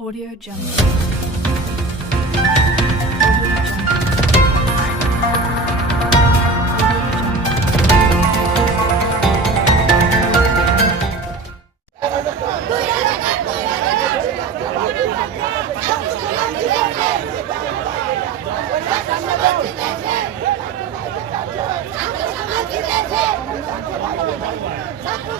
Audio Jungle. Audio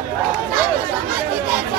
ছাত্র সমাজ জিতেছে